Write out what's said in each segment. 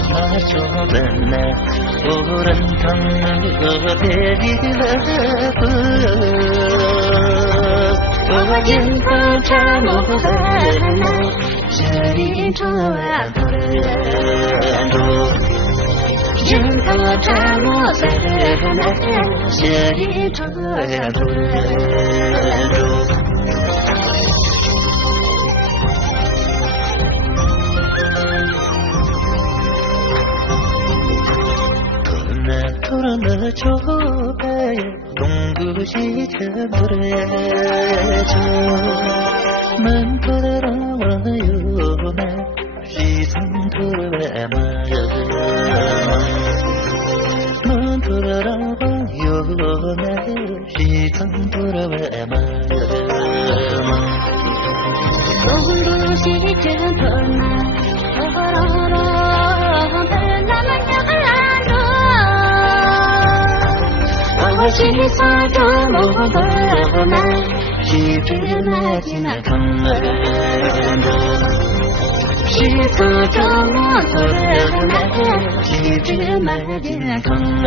花说的呢，无人疼我别离了不，我因他这么笨呢，这里转不住，因他这么笨呢，这里转不住。토르나 초바에 동구시 켜버려줘 만 돌아와요 나 시선 돌아와요 만 돌아와요 나 시선 돌아와요 동구시 켜버려줘我心撒着梦的那，一直那进那看着，心撒着梦的那，一直那进那看着。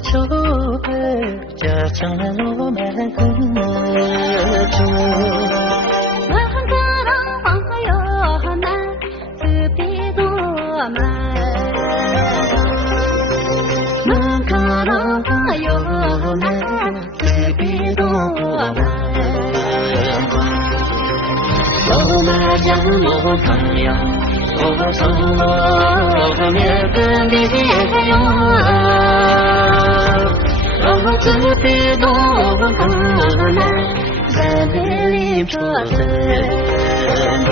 秋白家乡路满空秋，我很可能忘了有那自闭多满，我可能忘了有那自闭多满，我那家路朋友，我从我面跟你用。我自闭多可能在美丽着身路，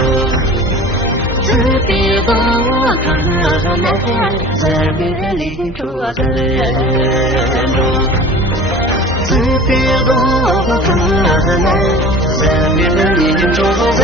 自闭多可能在美丽着身路，自闭多可能在美丽着身。